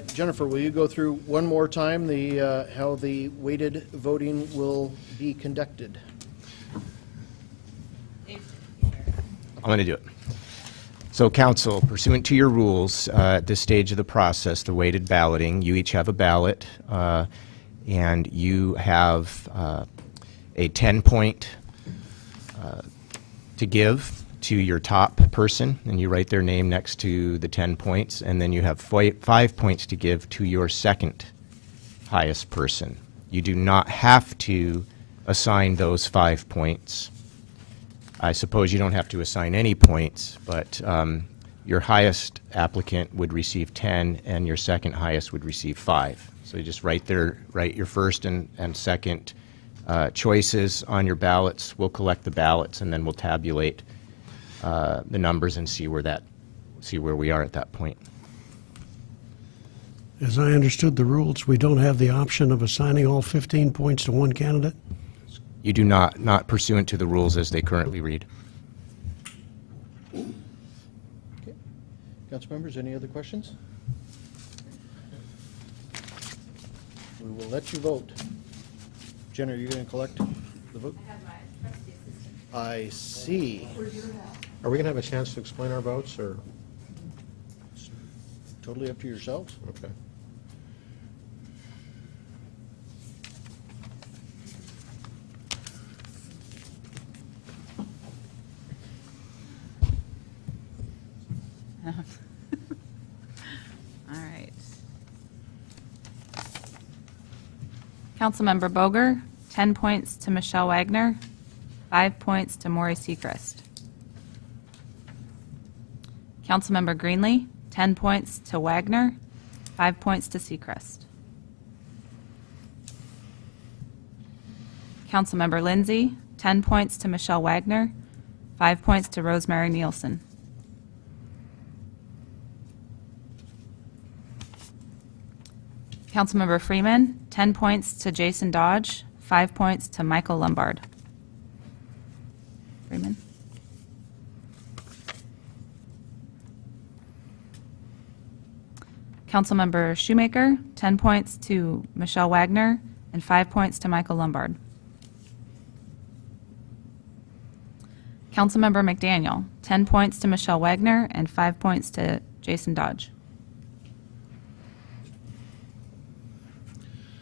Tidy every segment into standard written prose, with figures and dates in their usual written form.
Jennifer, will you go through one more time the how the weighted voting will be conducted? I'm going to do it. So, Council, pursuant to your rules, at this stage of the process, the weighted balloting, you each have a ballot, and you have a 10-point to give to your top person, and you write their name next to the 10 points, and then you have 5 points to give to your second highest person. You do not have to assign those 5 points. I suppose you don't have to assign any points, but your highest applicant would receive 10, and your second highest would receive 5. So you just write your first and second choices on your ballots. We'll collect the ballots, and then we'll tabulate the numbers and see where we are at that point. As I understood the rules, we don't have the option of assigning all 15 points to one candidate? You do not pursuant to the rules as they currently read. Okay. Council members, any other questions? We will let you vote. Jen, are you going to collect the vote? I have my trusty assistant. I see. Are we going to have a chance to explain our votes, or? Totally up to yourselves. Okay. All right. Councilmember Boger, 10 points to Michelle Wagner, 5 points to Maury Seacrest. Councilmember Greenlee, 10 points to Wagner, 5 points to Seacrest. Councilmember Lindsay, 10 points to Michelle Wagner, 5 points to Rosemary Nielsen. Councilmember Freeman, 10 points to Jason Dodge, 5 points to Michael Lombard. Freeman. Councilmember Shoemaker, 10 points to Michelle Wagner, and 5 points to Michael Lombard. Councilmember McDaniel, 10 points to Michelle Wagner, and 5 points to Jason Dodge.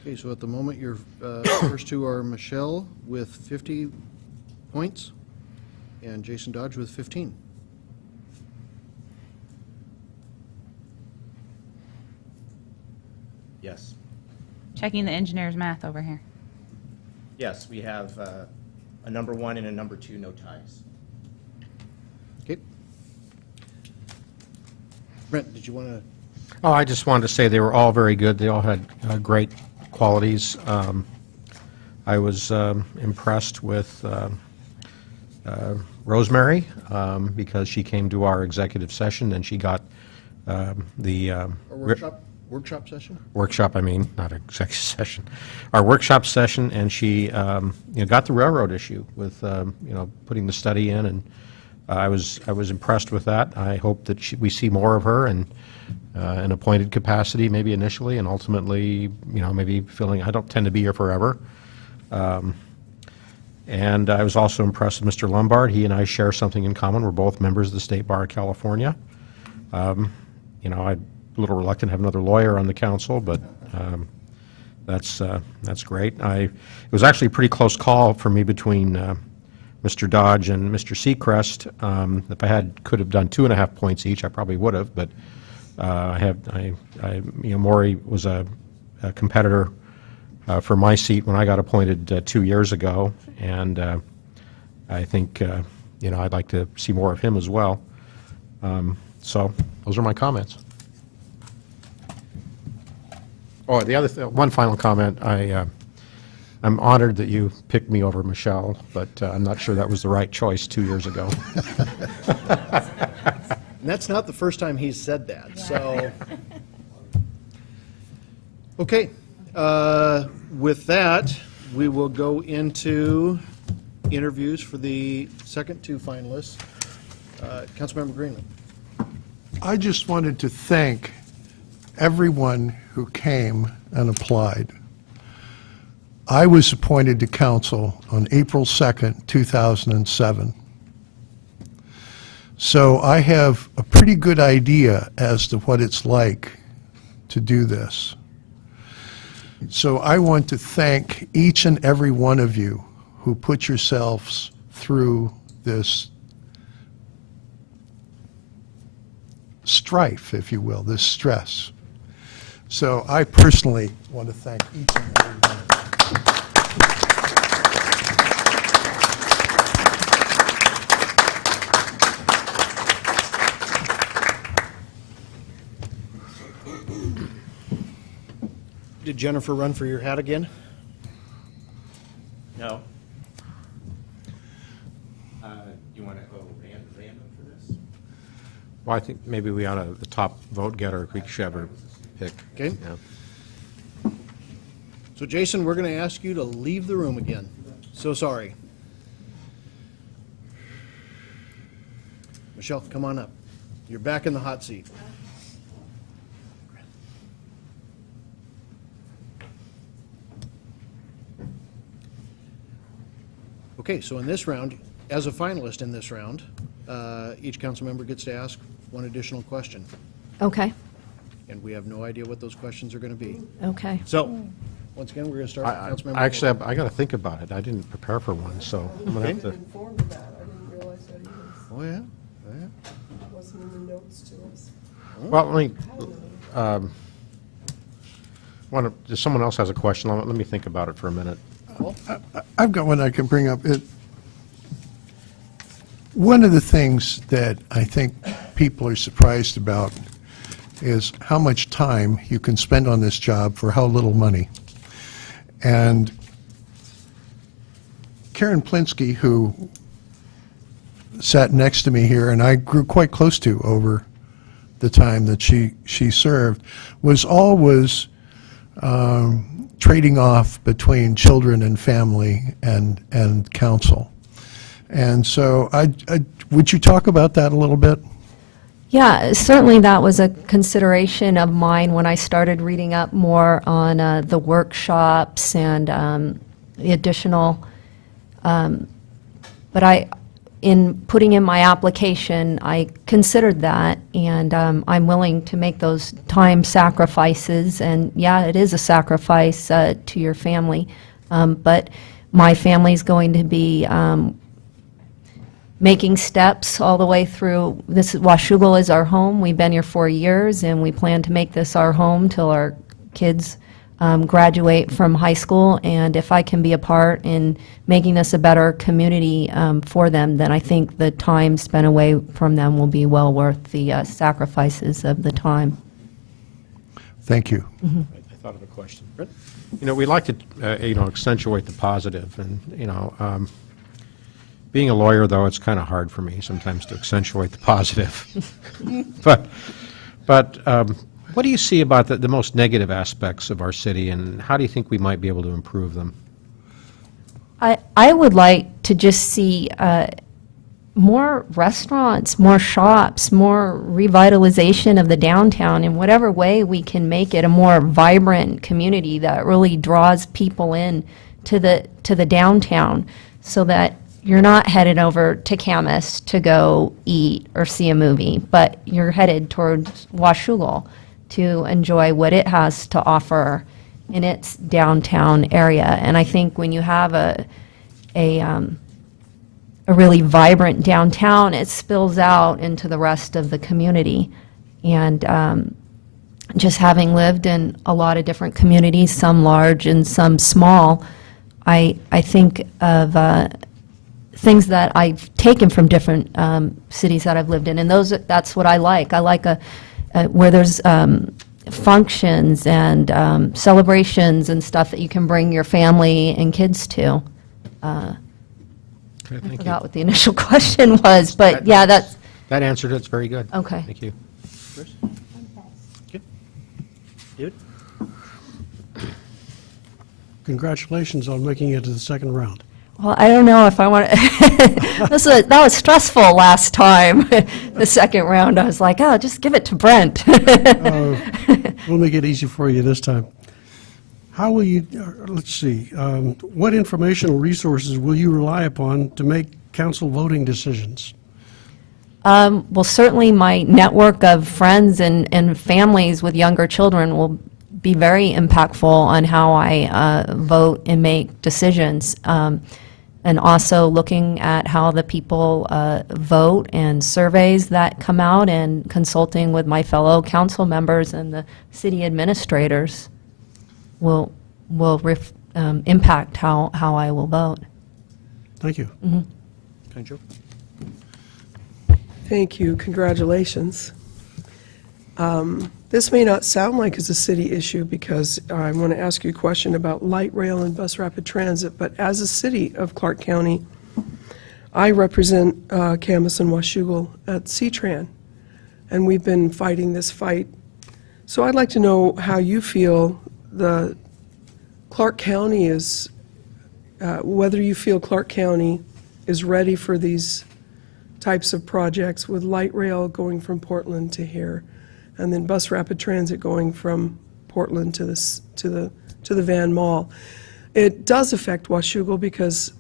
Okay, so at the moment, your first two are Michelle with 50 points and Jason Dodge with 15. Yes. Checking the engineer's math over here. Yes, we have a number 1 and a number 2, no ties. Okay. Brent, did you want to? Oh, I just wanted to say they were all very good. They all had great qualities. I was impressed with Rosemary because she came to our executive session and she got the Our workshop session? workshop, I mean, not executive session, our workshop session, and she got the railroad issue with putting the study in, and I was impressed with that. I hope that we see more of her and an appointed capacity, maybe initially, and ultimately, maybe feeling I don't tend to be here forever. And I was also impressed with Mr. Lombard. He and I share something in common. We're both members of the State Bar of California. I'm a little reluctant to have another lawyer on the council, but that's great. It was actually a pretty close call for me between Mr. Dodge and Mr. Seacrest. If I could have done 2.5 points each, I probably would have. But Maury was a competitor for my seat when I got appointed 2 years ago, and I think I'd like to see more of him as well. So those are my comments. Oh, the other one final comment. I'm honored that you picked me over Michelle, but I'm not sure that was the right choice 2 years ago. And that's not the first time he's said that, so. Okay, with that, we will go into interviews for the second two finalists. Councilmember Greenlee. I just wanted to thank everyone who came and applied. I was appointed to council on April 2nd, 2007. So I have a pretty good idea as to what it's like to do this. So I want to thank each and every one of you who put yourselves through this strife, if you will, this stress. So I personally want to thank each and every one of you. Did Jennifer run for your hat again? No. You want to go random for this? Well, I think maybe we ought to, the top vote getter, we should have her pick. Okay. Yeah. So Jason, we're going to ask you to leave the room again. So sorry. Michelle, come on up. You're back in the hot seat. Okay, so in this round, as a finalist in this round, each council member gets to ask one additional question, Okay, and we have no idea what those questions are going to be. okay. So, once again, we're going to start with Councilmember. I actually, I got to think about it. I didn't prepare for one, so I'm going to have to. Informed of that. I didn't realize that either. Oh, yeah? Oh, yeah? It wasn't in the notes to us. Well, let me, if someone else has a question, let me think about it for a minute. I've got one I can bring up. One of the things that I think people are surprised about is how much time you can spend on this job for how little money. And Karen Plinsky, who sat next to me here and I grew quite close to over the time that she served, was always trading off between children and family and council. And so would you talk about that a little bit? Yeah, certainly that was a consideration of mine when I started reading up more on the workshops and the additional, but in putting in my application, I considered that, and I'm willing to make those time sacrifices, and yeah, it is a sacrifice to your family, but my family's going to be making steps all the way through. Washougal is our home. We've been here 4 years, and we plan to make this our home till our kids graduate from high school. And if I can be a part in making this a better community for them, then I think the time spent away from them will be well worth the sacrifices of the time. Thank you. I thought of a question. You know, we like to, accentuate the positive, and, being a lawyer, though, it's kind of hard for me sometimes to accentuate the positive. But what do you see about the most negative aspects of our city, and how do you think we might be able to improve them? I would like to just see more restaurants, more shops, more revitalization of the downtown in whatever way we can make it a more vibrant community that really draws people in to the downtown, so that you're not headed over to Camas to go eat or see a movie, but you're headed towards Washougal to enjoy what it has to offer in its downtown area. And I think when you have a really vibrant downtown, it spills out into the rest of the community. And just having lived in a lot of different communities, some large and some small, I think of things that I've taken from different cities that I've lived in, and that's what I like. I like where there's functions and celebrations and stuff that you can bring your family and kids to. Okay, I thank you. forgot what the initial question was, but yeah, that's, That answered it. It's very good. Okay. Thank you. Chris? Good. David? Congratulations on making it to the second round. Well, I don't know if I want to, that was stressful last time, the second round. I was like, oh, just give it to Brent. We'll make it easy for you this time. How will you, let's see, what informational resources will you rely upon to make council voting decisions? Well, certainly my network of friends and families with younger children will be very impactful on how I vote and make decisions. And also looking at how the people vote and surveys that come out and consulting with my fellow council members and the city administrators will impact how I will vote. Thank you. Okay, Joe? Thank you, congratulations. This may not sound like it's a city issue because I want to ask you a question about light rail and bus rapid transit, but as a city of Clark County, I represent Camas and Washougal at C-Tran, and we've been fighting this fight. So I'd like to know how you feel the Clark County is, whether you feel Clark County is ready for these types of projects with light rail going from Portland to here, and then bus rapid transit going from Portland to the Van Mall. It does affect Washougal because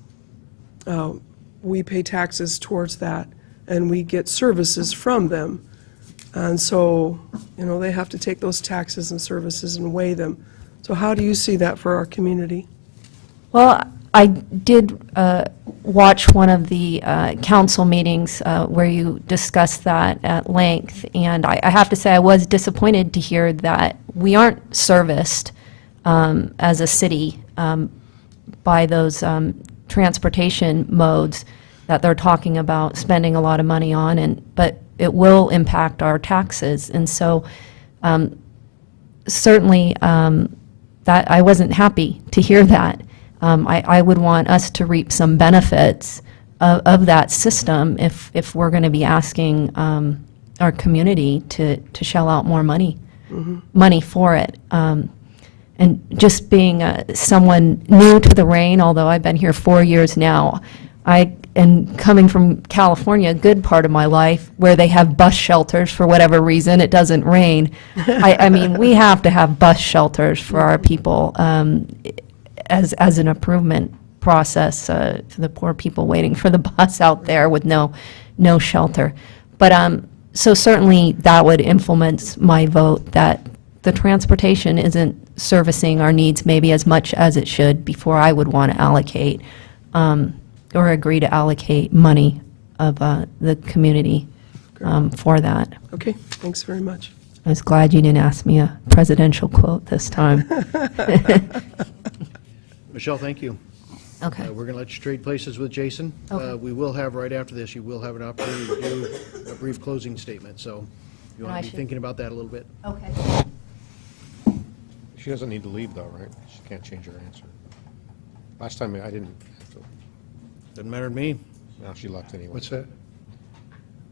we pay taxes towards that, and we get services from them. And so, you know, they have to take those taxes and services and weigh them. So how do you see that for our community? Well, I did watch one of the council meetings where you discussed that at length, and I have to say I was disappointed to hear that we aren't serviced as a city by those transportation modes that they're talking about spending a lot of money on, but it will impact our taxes. And so certainly that I wasn't happy to hear that. I would want us to reap some benefits of that system if we're going to be asking our community to shell out more money for it. And just being someone new to the rain, although I've been here 4 years now, and coming from California, a good part of my life, where they have bus shelters for whatever reason, it doesn't rain. I mean, we have to have bus shelters for our people as an improvement process for the poor people waiting for the bus out there with no shelter. But so certainly that would influence my vote, that the transportation isn't servicing our needs maybe as much as it should before I would want to allocate or agree to allocate money of the community for that. Okay, thanks very much. I was glad you didn't ask me a presidential quote this time. Michelle, thank you. Okay. We're going to let you trade places with Jason. Okay. We will have, right after this, you will have an opportunity to do a brief closing statement, so you And I want to be should- thinking about that a little bit. Okay. She doesn't need to leave, though, right? She can't change her answer. Last time I didn't, so Doesn't matter to me. now she left anyway. What's that?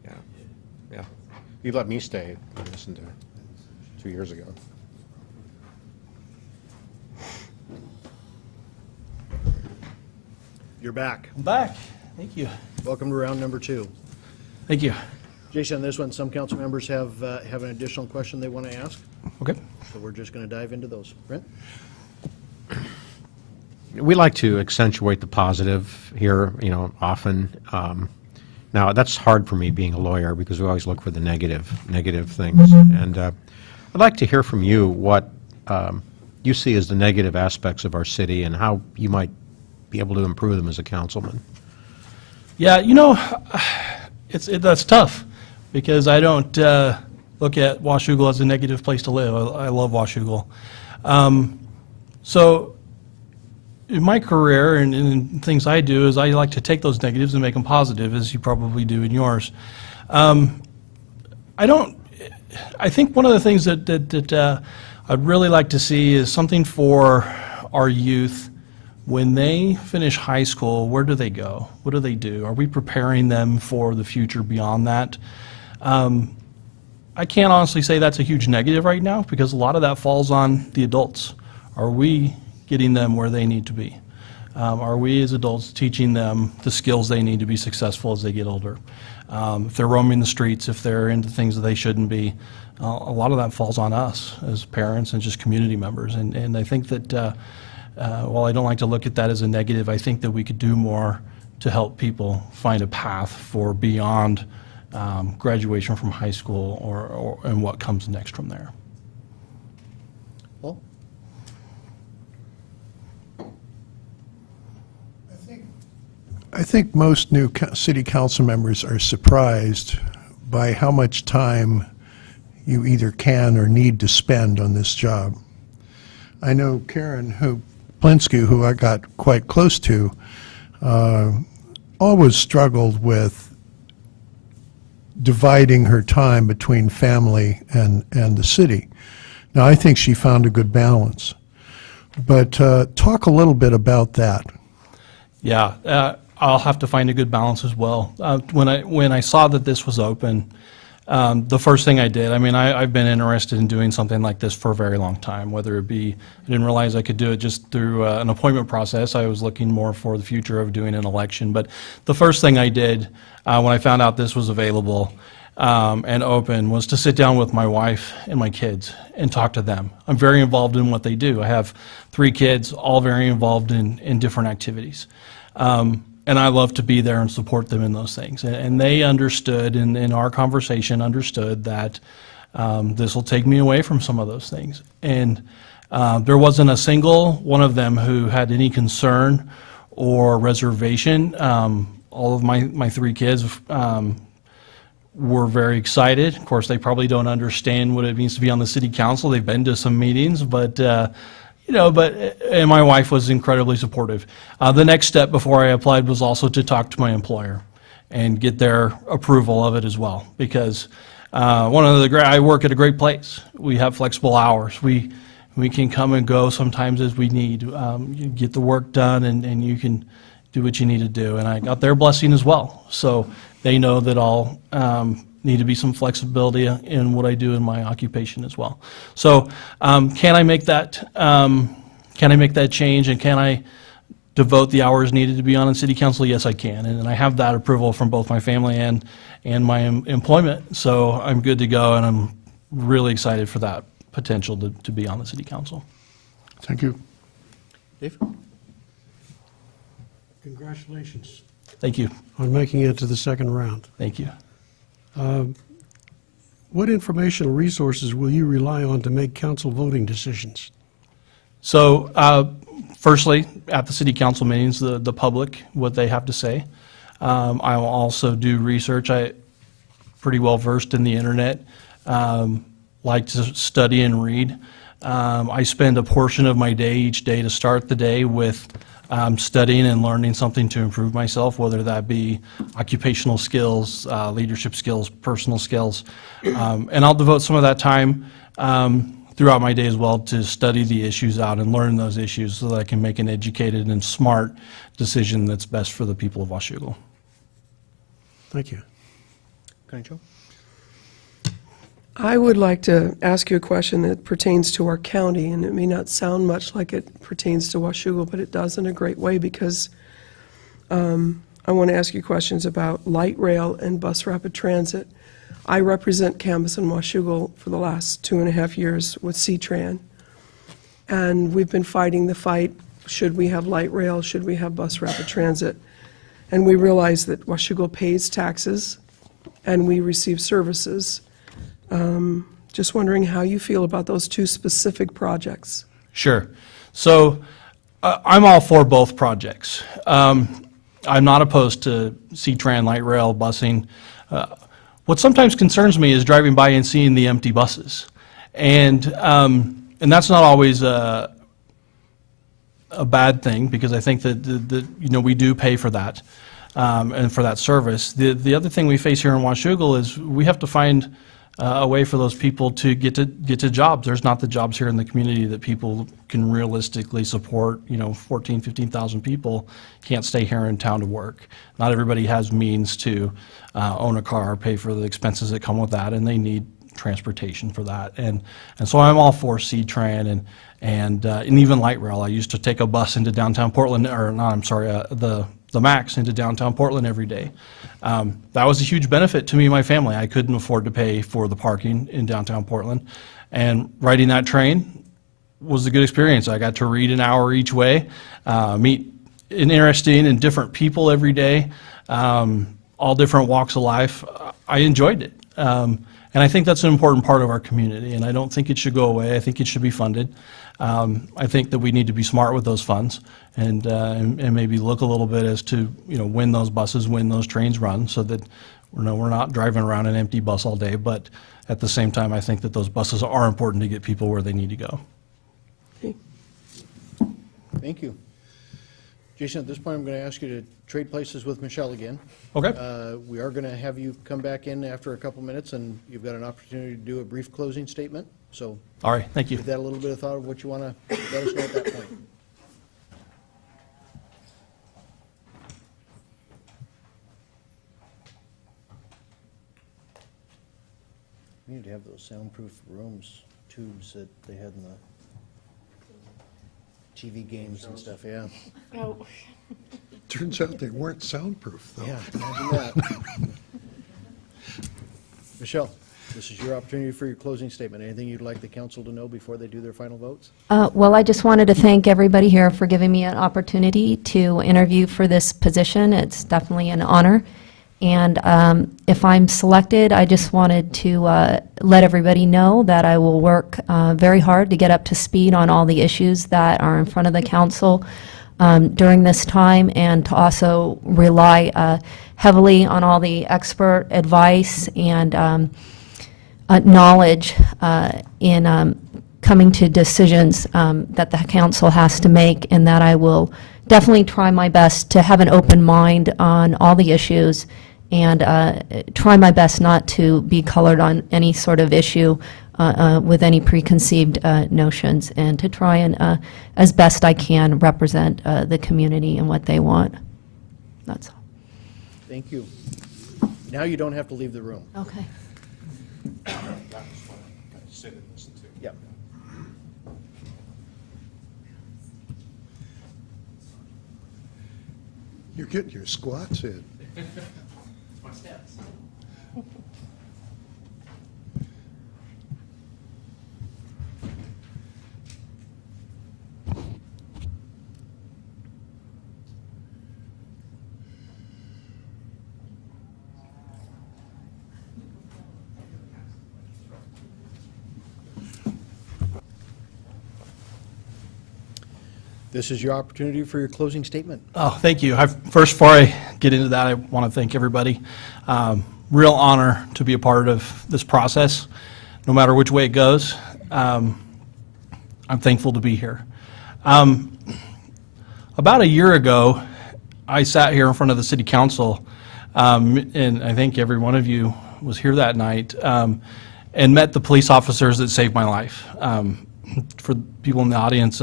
Yeah, yeah. You let me stay, I listened to 2 years ago. You're back. I'm back. Thank you. Welcome to round number 2. Thank you. Jason, on this one, some council members have an additional question they want to ask, Okay. so we're just going to dive into those. Brent? We like to accentuate the positive here, often. Now, that's hard for me being a lawyer because we always look for the negative things. And I'd like to hear from you what you see as the negative aspects of our city and how you might be able to improve them as a councilman. Yeah, that's tough because I don't look at Washougal as a negative place to live. I love Washougal. So in my career and things I do is I like to take those negatives and make them positive, as you probably do in yours. I think one of the things that I'd really like to see is something for our youth. When they finish high school, where do they go? What do they do? Are we preparing them for the future beyond that? I can't honestly say that's a huge negative right now because a lot of that falls on the adults. Are we getting them where they need to be? Are we as adults teaching them the skills they need to be successful as they get older? If they're roaming the streets, if they're into things that they shouldn't be, a lot of that falls on us as parents and just community members. And I think that while I don't like to look at that as a negative, I think that we could do more to help people find a path for beyond graduation from high school and what comes next from there. Paul? I think most new city council members are surprised by how much time you either can or need to spend on this job. I know Karen Plinsky, who I got quite close to, always struggled with dividing her time between family and the city. Now, I think she found a good balance. But talk a little bit about that. Yeah, I'll have to find a good balance as well. When I saw that this was open, the first thing I did, I mean, I've been interested in doing something like this for a very long time, whether it be, I didn't realize I could do it just through an appointment process. I was looking more for the future of doing an election. But the first thing I did when I found out this was available and open was to sit down with my wife and my kids and talk to them. I'm very involved in what they do. I have 3 kids, all very involved in different activities. And I love to be there and support them in those things. And they understood, in our conversation, understood that this will take me away from some of those things. And there wasn't a single one of them who had any concern or reservation. All of my 3 kids were very excited. Of course, they probably don't understand what it means to be on the city council. They've been to some meetings, but and my wife was incredibly supportive. The next step before I applied was also to talk to my employer and get their approval of it as well. Because I work at a great place. We have flexible hours. We can come and go sometimes as we need. You get the work done and you can do what you need to do. And I got their blessing as well. So they know that I'll need to be some flexibility in what I do in my occupation as well. So can I make that change, and can I devote the hours needed to be on city council? Yes, I can, and I have that approval from both my family and my employment. So I'm good to go, and I'm really excited for that potential to be on the city council. Thank you. Dave? Congratulations Thank you. on making it to the second round. Thank you. What informational resources will you rely on to make council voting decisions? So firstly, at the city council meetings, the public, what they have to say. I will also do research. I'm pretty well versed in the internet, like to study and read. I spend a portion of my day each day to start the day with studying and learning something to improve myself, whether that be occupational skills, leadership skills, personal skills. And I'll devote some of that time throughout my day as well to study the issues out and learn those issues so that I can make an educated and smart decision that's best for the people of Washougal. Thank you. County Joe? I would like to ask you a question that pertains to our county, and it may not sound much like it pertains to Washougal, but it does in a great way, because I want to ask you questions about light rail and bus rapid transit. I represent Camas and Washougal for the last 2.5 years with C-Tran, and we've been fighting the fight, should we have light rail, should we have bus rapid transit? And we realize that Washougal pays taxes and we receive services. Just wondering how you feel about those 2 specific projects. Sure. So I'm all for both projects. I'm not opposed to C-Tran, light rail, busing. What sometimes concerns me is driving by and seeing the empty buses. And that's not always a bad thing, because I think that we do pay for that and for that service. The other thing we face here in Washougal is we have to find a way for those people to get to jobs. There's not the jobs here in the community that people can realistically support. 14, 15,000 people can't stay here in town to work. Not everybody has means to own a car, pay for the expenses that come with that, and they need transportation for that. And so I'm all for C-Tran and even light rail. I used to take a bus into downtown Portland, or not, I'm sorry, the MAX into downtown Portland every day. That was a huge benefit to me and my family. I couldn't afford to pay for the parking in downtown Portland. And riding that train was a good experience. I got to read an hour each way, meet interesting and different people every day, all different walks of life. I enjoyed it. And I think that's an important part of our community, and I don't think it should go away. I think it should be funded. I think that we need to be smart with those funds and maybe look a little bit as to, when those buses, when those trains run, so that we're not driving around an empty bus all day. But at the same time, I think that those buses are important to get people where they need to go. Okay. Thank you. Jason, at this point, I'm going to ask you to trade places with Michelle again. Okay. We are going to have you come back in after a couple minutes, and you've got an opportunity to do a brief closing statement. So All right, thank you. give that a little bit of thought of what you want to let us know at that point. We need to have those soundproof rooms, tubes that they had in the TV games and stuff, yeah. Turns out they weren't soundproof, though. Yeah, imagine that. Michelle, this is your opportunity for your closing statement. Anything you'd like the council to know before they do their final votes? Well, I just wanted to thank everybody here for giving me an opportunity to interview for this position. It's definitely an honor. And if I'm selected, I just wanted to let everybody know that I will work very hard to get up to speed on all the issues that are in front of the council during this time, and to also rely heavily on all the expert advice and knowledge in coming to decisions that the council has to make, and that I will definitely try my best to have an open mind on all the issues and try my best not to be colored on any sort of issue with any preconceived notions, and to try and, as best I can, represent the community and what they want. That's all. Thank you. Now you don't have to leave the room. Okay. Yep. You're getting your squats in. This is your opportunity for your closing statement. Oh, thank you. First, before I get into that, I want to thank everybody. Real honor to be a part of this process, no matter which way it goes. I'm thankful to be here. About a year ago, I sat here in front of the city council, and I think every one of you was here that night, and met the police officers that saved my life. For people in the audience,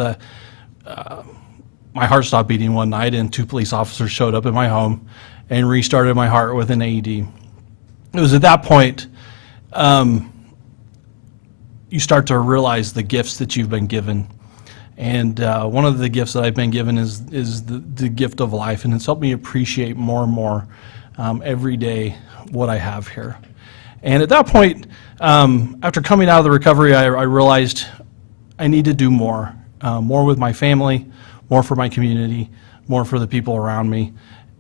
my heart stopped beating one night, and 2 police officers showed up at my home and restarted my heart with an AED. It was at that point you start to realize the gifts that you've been given. And one of the gifts that I've been given is the gift of life, and it's helped me appreciate more and more every day what I have here. And at that point, after coming out of the recovery, I realized I need to do more. More with my family, more for my community, more for the people around me.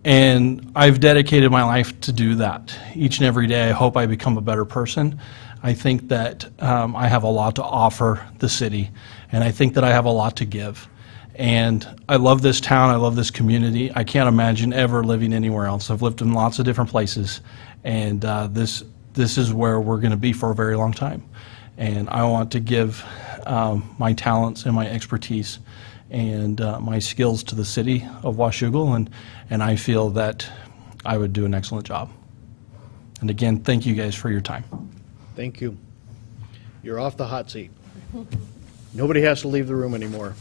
And I've dedicated my life to do that. Each and every day, I hope I become a better person. I think that I have a lot to offer the city, and I think that I have a lot to give. And I love this town, I love this community. I can't imagine ever living anywhere else. I've lived in lots of different places, and this is where we're going to be for a very long time. And I want to give my talents and my expertise and my skills to the city of Washougal, and I feel that I would do an excellent job. And again, thank you guys for your time. Thank you. You're off the hot seat. Nobody has to leave the room anymore.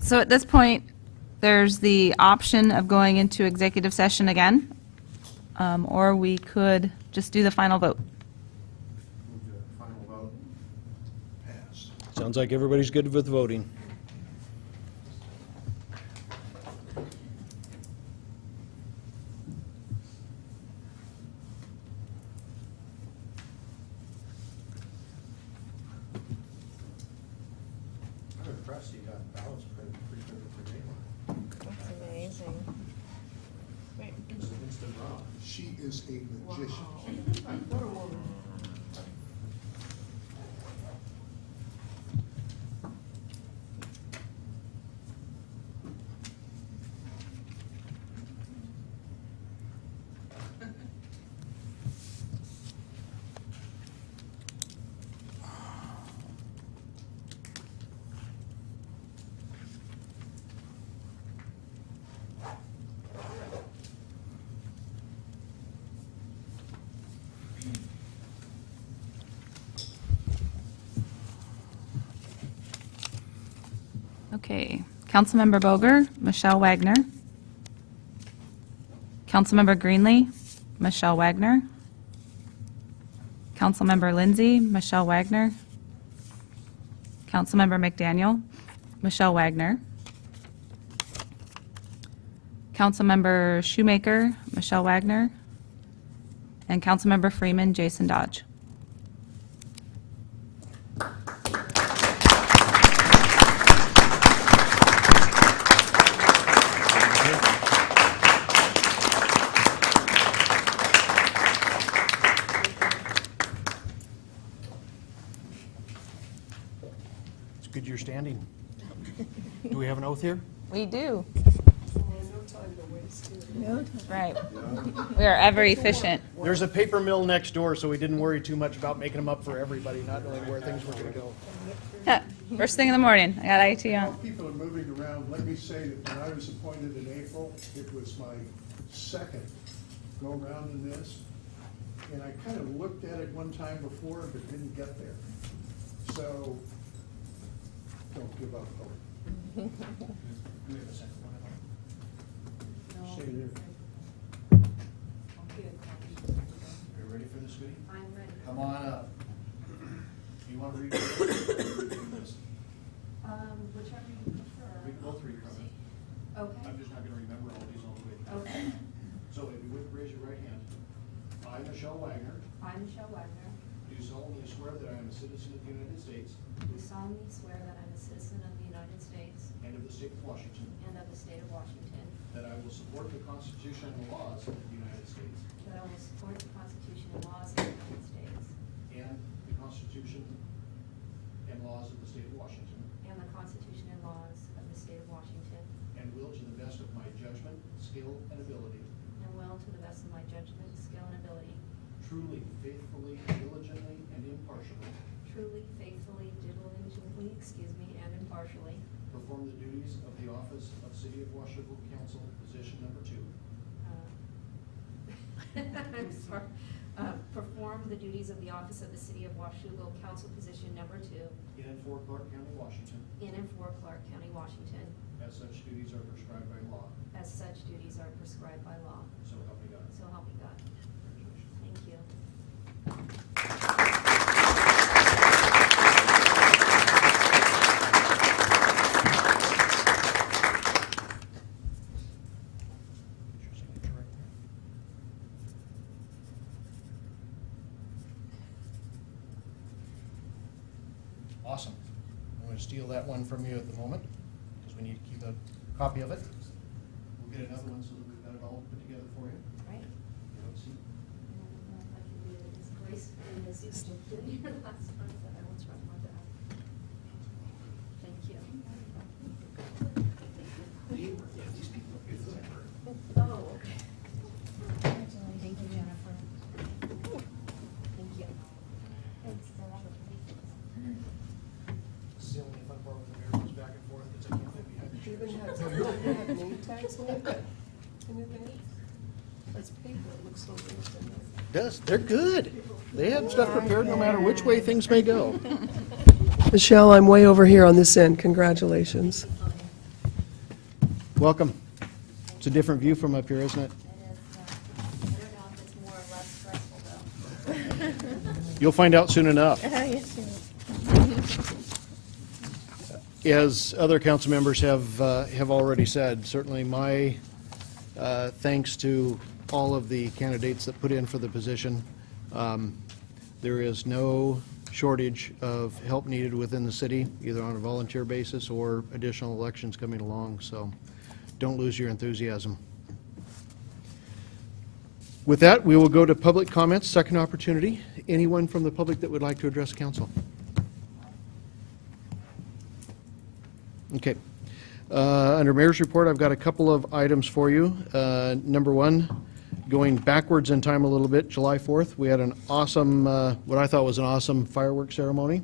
So at this point, there's the option of going into executive session again. or we could just do the final vote. Final vote. Pass. Sounds like everybody's good with voting. I'm impressed you got ballots printed pretty good for Dayton. That's amazing. It's an instant draw. She is a magician. Okay, Councilmember Boger, Michelle Wagner. Councilmember Greenlee, Michelle Wagner. Councilmember Lindsay, Michelle Wagner. Councilmember McDaniel, Michelle Wagner. Councilmember Shoemaker, Michelle Wagner. And Councilmember Freeman, Jason Dodge. It's good you're standing. Do we have an oath here? We do. No time to waste here. That's right. We are ever efficient. There's a paper mill next door, so we didn't worry too much about making them up for everybody, not knowing where things were going to go. First thing in the morning, I got IT While on. people are moving around, let me say that when I was appointed in April, it was my second go-round in this. And I kind of looked at it one time before, but didn't get there. So, don't give up hope. Stay there. You ready for this, sweetie? I'm ready. Come on up. You want to read this? Whichever you prefer. We can both read from it. Okay. I'm just not going to remember all these all the way through. Okay. So if you would, raise your right hand. I, Michelle Wagner, I, Michelle Wagner, do solemnly swear that I am a citizen of the United States do solemnly swear that I'm a citizen of the United States and of the state of Washington, and of the state of Washington, that I will support the Constitution and laws of the United States that I will support the Constitution and laws of the United States and the Constitution and laws of the state of Washington, and the Constitution and laws of the state of Washington, and will, to the best of my judgment, skill, and ability, and will, to the best of my judgment, skill, and ability, truly, faithfully, diligently, and impartially truly, faithfully, diligently, and impartially, perform the duties of the office of City of Washougal Council, position number 2, I'm sorry, perform the duties of the office of the City of Washougal Council Position Number 2 in and for Clark County, Washington, in and for Clark County, Washington, as such duties are prescribed by law. as such duties are prescribed by law. So help me God. So help me God. Thank you. Awesome. I'm going to steal that one from you at the moment, because we need to keep a copy of it. We'll get another one so that we've got it all put together for you. Right? You don't see. I don't know if I can do it as gracefully as you did your last one, but I will try my best. Thank you. Oh, okay. Thank you, Jennifer. Thank you. This is the only fun part when the mayor goes back and forth, because I can't fit behind the Do you chairs. even have name tags in it? Anything? That's paper, it looks so good. Does, they're good. They have stuff prepared no matter which way things may go. Michelle, I'm way over here on this end. Congratulations. Welcome. It's a different view from up here, isn't it? You'll find out soon enough. As other council members have already said, certainly my thanks to all of the candidates that put in for the position. There is no shortage of help needed within the city, either on a volunteer basis or additional elections coming along, so don't lose your enthusiasm. With that, we will go to public comments, second opportunity. Anyone from the public that would like to address council? Okay. Under Mayor's Report, I've got a couple of items for you. Number one, going backwards in time a little bit, July 4th, we had an awesome, what I thought was an awesome fireworks ceremony.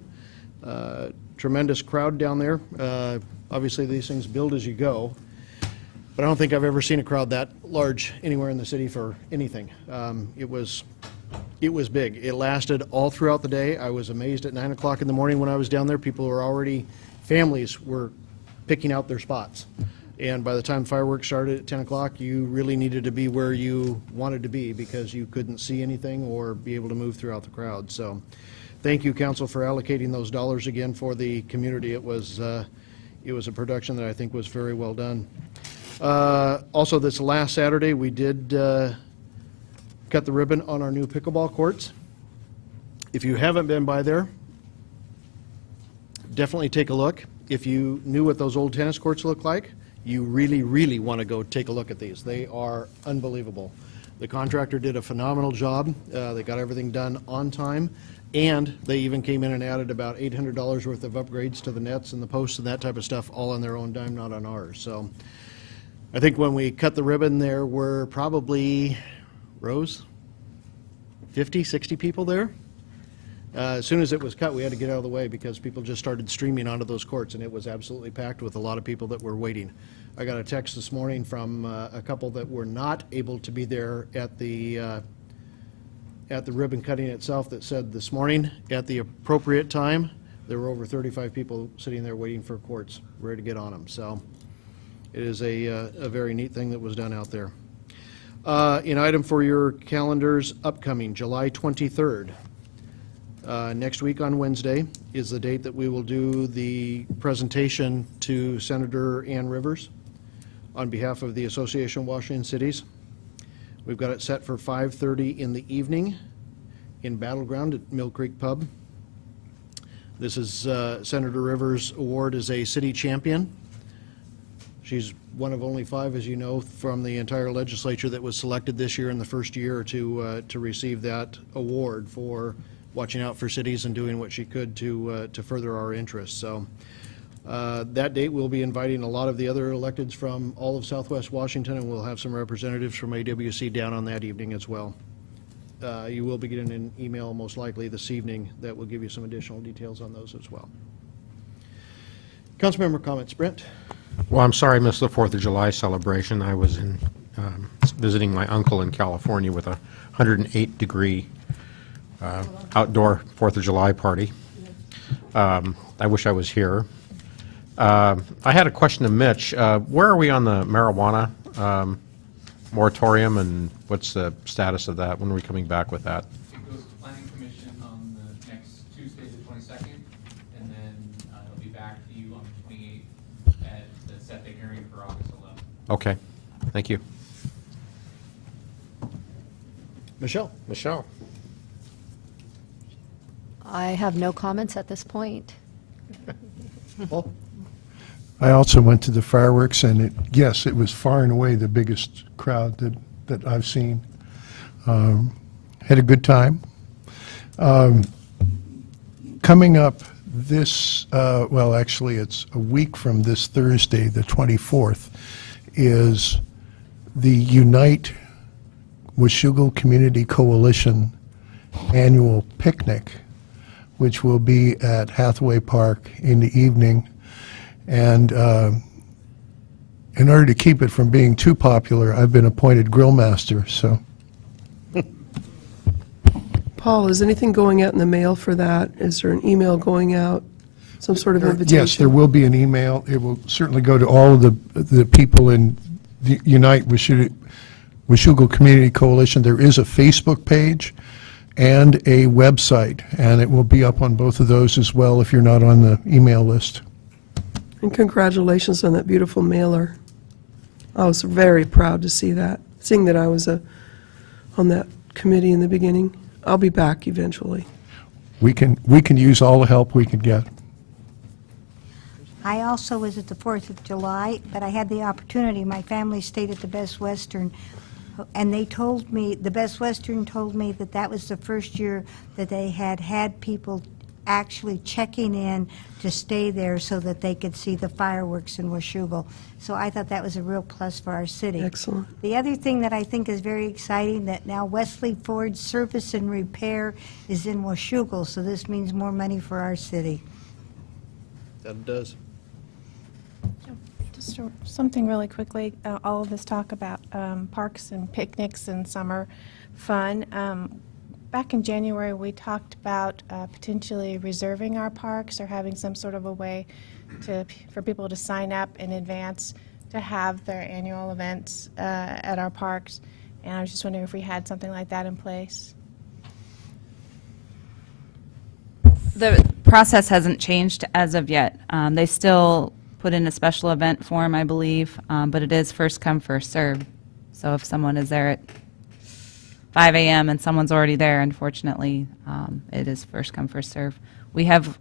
Tremendous crowd down there. Obviously, these things build as you go, but I don't think I've ever seen a crowd that large anywhere in the city for anything. It was big. It lasted all throughout the day. I was amazed at 9 o'clock in the morning when I was down there. People were already, families were picking out their spots. And by the time fireworks started at 10 o'clock, you really needed to be where you wanted to be because you couldn't see anything or be able to move throughout the crowd. So thank you, council, for allocating those dollars again for the community. It was a production that I think was very well done. Also, this last Saturday, we did cut the ribbon on our new pickleball courts. If you haven't been by there, definitely take a look. If you knew what those old tennis courts look like, you really, really want to go take a look at these. They are unbelievable. The contractor did a phenomenal job. They got everything done on time, and they even came in and added about $800 worth of upgrades to the nets and the posts and that type of stuff, all on their own dime, not on ours. So I think when we cut the ribbon, there were probably, Rose, 50, 60 people there. As soon as it was cut, we had to get out of the way because people just started streaming onto those courts, and it was absolutely packed with a lot of people that were waiting. I got a text this morning from a couple that were not able to be there at the ribbon cutting itself that said this morning, at the appropriate time, there were over 35 people sitting there waiting for courts, ready to get on them. So it is a very neat thing that was done out there. An item for your calendars upcoming, July 23rd. Next week on Wednesday is the date that we will do the presentation to Senator Ann Rivers on behalf of the Association of Washington Cities. We've got it set for 5:30 in the evening in Battleground at Mill Creek Pub. This is Senator Rivers' award as a city champion. She's one of only 5, as you know, from the entire legislature that was selected this year in the first year to receive that award for watching out for cities and doing what she could to further our interests. So that date, we'll be inviting a lot of the other electeds from all of Southwest Washington, and we'll have some representatives from AWC down on that evening as well. You will be getting an email most likely this evening that will give you some additional details on those as well. Councilmember comments, Brent? Well, I'm sorry I missed the 4th of July celebration. I was in visiting my uncle in California with a 108-degree outdoor 4th of July party. I wish I was here. I had a question to Mitch. Where are we on the marijuana moratorium, and what's the status of that? When are we coming back with that? It goes to Planning Commission on the next Tuesday, the 22nd, and then it'll be back to you on the 28th to set the hearing for August 11th. Okay, thank you. Michelle? Michelle? I have no comments at this point. Paul? I also went to the fireworks, and yes, it was far and away the biggest crowd that I've seen. Had a good time. Coming up this, well, actually, it's a week from this Thursday, the 24th, is the Unite Washougal Community Coalition annual picnic, which will be at Hathaway Park in the evening. And in order to keep it from being too popular, I've been appointed grill master, so. Paul, is anything going out in the mail for that? Is there an email going out, some sort of invitation? Yes, there will be an email. It will certainly go to all of the people in the Unite Washougal Community Coalition. There is a Facebook page, and a website, and it will be up on both of those as well if you're not on the email list. And congratulations on that beautiful mailer. I was very proud to see that, seeing that I was on that committee in the beginning. I'll be back eventually. We can use all the help we can get. I also was at the 4th of July, but I had the opportunity, my family stayed at the Best Western, and they told me, the Best Western told me that that was the first year that they had people actually checking in to stay there so that they could see the fireworks in Washougal. So I thought that was a real plus for our city. Excellent. The other thing that I think is very exciting, that now Wesley Ford Service and Repair is in Washougal, so this means more money for our city. That does. Just something really quickly, all of this talk about parks and picnics and summer fun. Back in January, we talked about potentially reserving our parks or having some sort of a way for people to sign up in advance to have their annual events at our parks. And I was just wondering if we had something like that in place. The process hasn't changed as of yet. They still put in a special event form, I believe, but it is first come, first serve. So if someone is there at 5 a.m. and someone's already there, unfortunately, it is first come, first serve. We have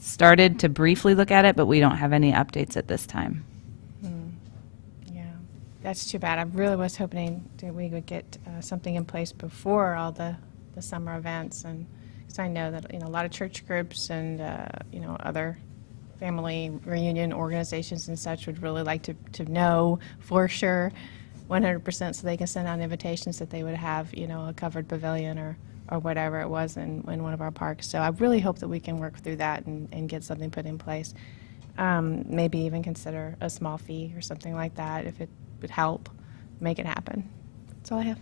started to briefly look at it, but we don't have any updates at this time. Yeah, that's too bad. I really was hoping that we would get something in place before all the summer events, and because I know that a lot of church groups and other family reunion organizations and such would really like to know for sure 100% so they can send out invitations that they would have a covered pavilion or whatever it was in one of our parks. So I really hope that we can work through that and get something put in place. Maybe even consider a small fee or something like that if it would help make it happen. That's all I have.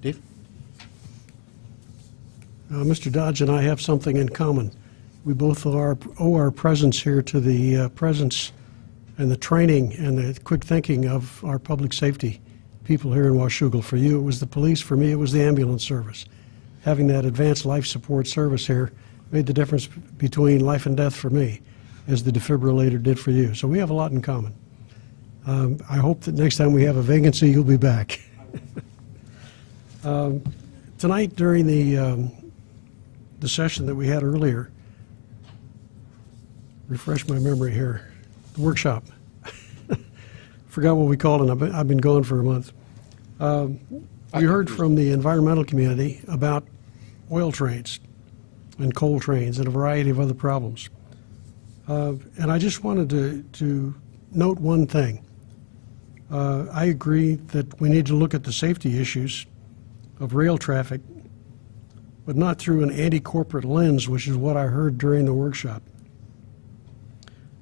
Dave? Mr. Dodge and I have something in common. We both owe our presence here to the presence and the training and the quick thinking of our public safety people here in Washougal. For you, it was the police. For me, it was the ambulance service. Having that advanced life support service here made the difference between life and death for me, as the defibrillator did for you. So we have a lot in common. I hope that next time we have a vacancy, you'll be back. Tonight, during the session that we had earlier, refresh my memory here, the workshop. Forgot what we called it. I've been gone for a month. We heard from the environmental community about oil trains and coal trains and a variety of other problems. And I just wanted to note one thing. I agree that we need to look at the safety issues of rail traffic, but not through an anti-corporate lens, which is what I heard during the workshop.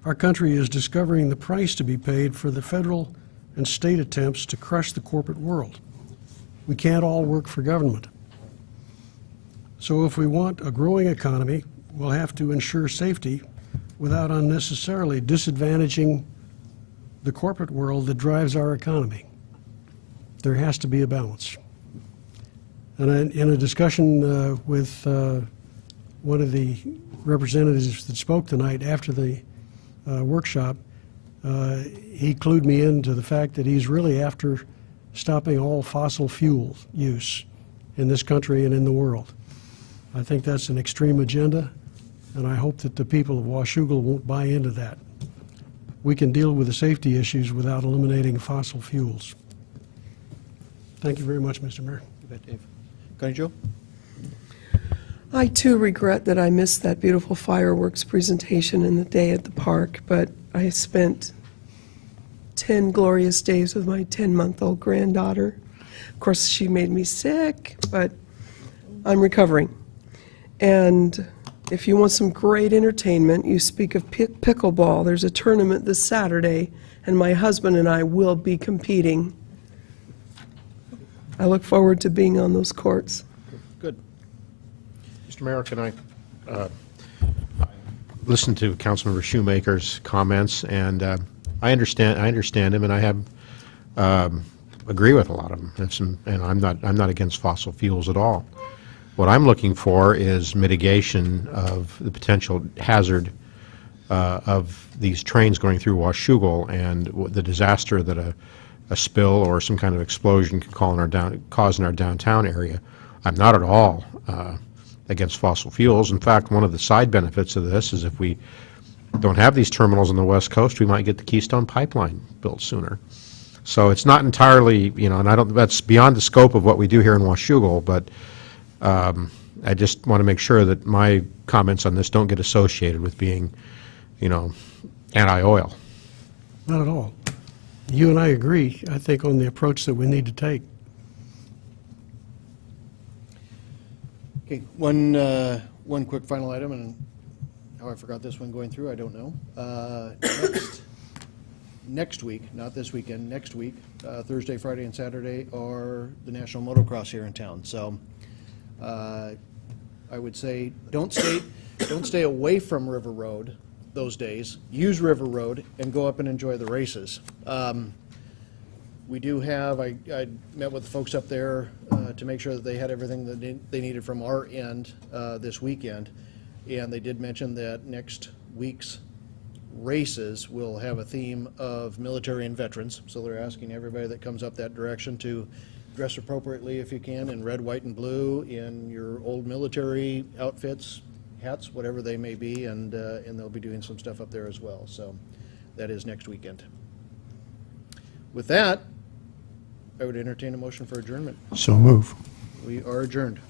Our country is discovering the price to be paid for the federal and state attempts to crush the corporate world. We can't all work for government. So if we want a growing economy, we'll have to ensure safety without unnecessarily disadvantaging the corporate world that drives our economy. There has to be a balance. And in a discussion with one of the representatives that spoke tonight after the workshop, he clued me into the fact that he's really after stopping all fossil fuel use in this country and in the world. I think that's an extreme agenda, and I hope that the people of Washougal won't buy into that. We can deal with the safety issues without eliminating fossil fuels. Thank you very much, Mr. Mayor. You bet, Dave. Connie Jo? I too regret that I missed that beautiful fireworks presentation in the day at the park, but I spent 10 glorious days with my 10-month-old granddaughter. Of course, she made me sick, but I'm recovering. And if you want some great entertainment, you speak of pickleball. There's a tournament this Saturday, and my husband and I will be competing. I look forward to being on those courts. Good. Mr. Mayor, can I listen to Councilmember Shoemaker's comments, and I understand him, and I have agree with a lot of them. And I'm not against fossil fuels at all. What I'm looking for is mitigation of the potential hazard of these trains going through Washougal and the disaster that a spill or some kind of explosion can cause in our downtown area. I'm not at all against fossil fuels. In fact, one of the side benefits of this is if we don't have these terminals on the West Coast, we might get the Keystone Pipeline built sooner. So it's not entirely, and that's beyond the scope of what we do here in Washougal, but I just want to make sure that my comments on this don't get associated with being, anti-oil. Not at all. You and I agree, I think, on the approach that we need to take. Okay, one quick final item, and how I forgot this one going through, I don't know. Next week, not this weekend, next week, Thursday, Friday, and Saturday are the National Motocross here in town. So I would say don't stay away from River Road those days. Use River Road and go up and enjoy the races. We do have, I met with the folks up there to make sure that they had everything that they needed from our end this weekend. And they did mention that next week's races will have a theme of military and veterans. So they're asking everybody that comes up that direction to dress appropriately if you can, in red, white, and blue, in your old military outfits, hats, whatever they may be, and they'll be doing some stuff up there as well. So that is next weekend. With that, I would entertain a motion for adjournment. So move. We are adjourned.